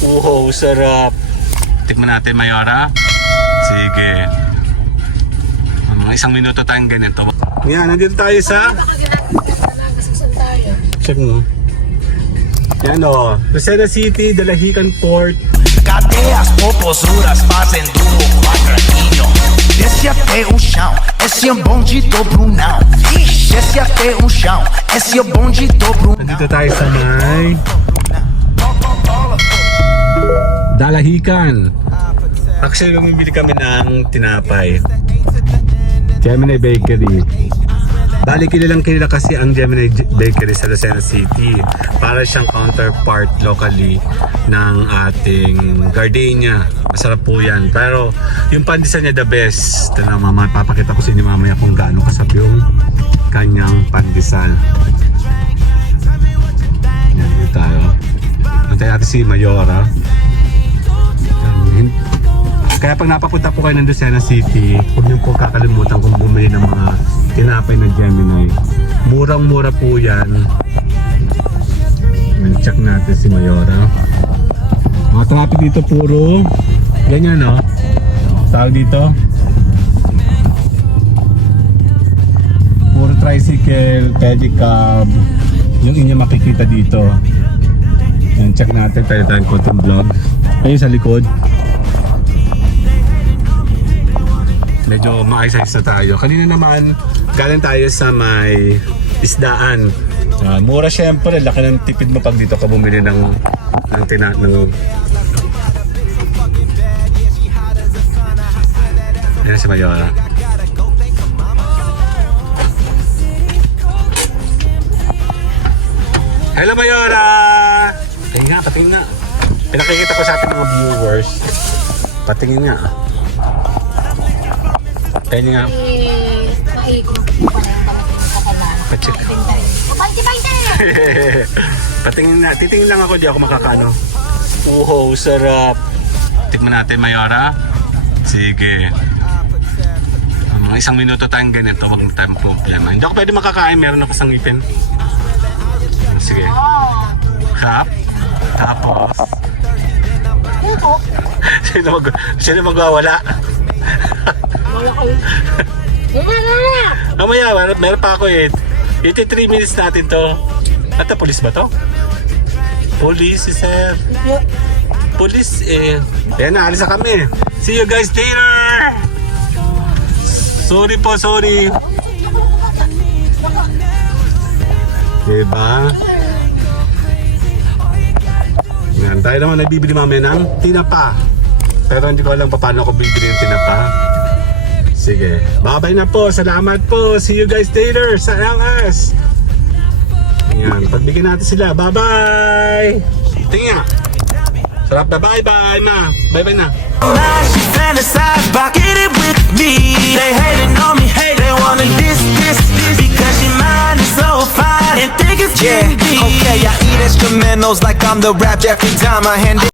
Wow, sarap. Tikman natin, Mayora. Sige. Mga isang minuto tayong ganito. Yan, nandito tayo sa... Check mo. Yan o. Lucena City, Dalahican Port. Cadeias, popozuras fazem do quadradinho. Desce até o chão, esse é bonde do Brunão. Desce até o chão, esse é bonde do Brunão. Nandito tayo sa may... Dalahican. Actually, lumibili kami ng tinapay. Gemini Bakery. Bali, kilalang kilala kasi ang Gemini Bakery sa Lucena City. Para siyang counterpart locally ng ating Gardenia. Masarap po yan. Pero yung pandesal niya the best. Ito na mama, papakita ko sa inyo mamaya kung gaano kasap yung kanyang pandesal. Yan, dito tayo. Antayin natin si Mayora. Kaya pag napapunta po kayo ng Lucena City, huwag niyo po kakalimutan kung bumili ng mga tinapay ng Gemini. Murang-mura po yan. Check natin si Mayora. Mga traffic dito puro ganyan, no? Tawag dito puro tricycle, pedicab. Yung inyo makikita dito. Yan, check natin tayo tayong konting vlog. Ayun sa likod. Medyo maayos-ayos na tayo. Kanina naman, galing tayo sa may isdaan. Mura syempre, laki ng tipid mo pag dito ka bumili ng Ayan si Mayora. Hello Mayora! Patingin nga, patingin nga. Pinakikita ko sa ating mga viewers. Patingin nga. Kaya nga. Pacheck. Patingin na, titingin lang ako, di ako makakano. Wow, sarap. Tikman natin, Mayora. Sige. Mga isang minuto tayong ganito, huwag na tayong problema. Hindi ako pwede makakain, meron ako sang ipin. Sige. Harap. Tapos. Sino magwawala? Mamaya, meron pa ako eh. 83 minutes natin to. At police ba to? Police, sir. Police eh. Ayan na, alis na kami. See you guys later. Sorry po, sorry. Diba? Yan, tayo naman nagbibili mamaya ng tinapa. Pero hindi ko alam paano ako bibili yung tinapa. Sige, bye-bye na po. Salamat po. See you guys later sa LS. Ayan, pagbigyan natin sila. Bye-bye. Tingnan. Sarap na. Bye-bye, ma. Bye-bye na. She fantasize about getting with me. They hating on me, they wanna this because she mine is so fine and think it's okay, I eat instrumentals like I'm the rap Jeffrey Dahmer.